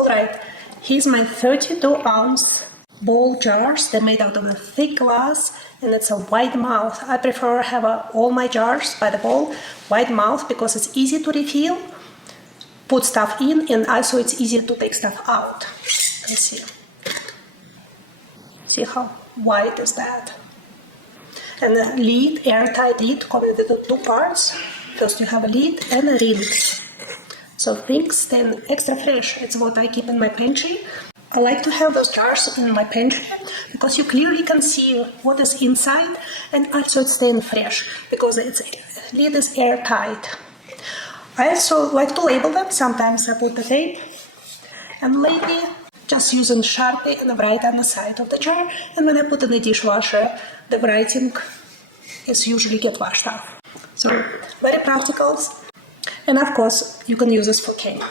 Alright, here's my 32-ounce bowl jars. They're made out of a thick glass and it's a wide mouth. I prefer have all my jars by the bowl wide mouth because it's easy to refill, put stuff in, and also it's easier to take stuff out. Let's see. See how wide is that? And the lid, airtight lid, comes with 2 parts. First you have a lid and a ring. So things stay extra fresh. It's what I keep in my pantry. I like to have those jars in my pantry because you clearly can see what is inside, and also it's staying fresh because its lid is airtight. I also like to label them. Sometimes I put the tape, and lately just using Sharpie and write on the side of the jar, and when I put in the dishwasher, the writing is usually get washed off. So very practical, and of course you can use this for canning.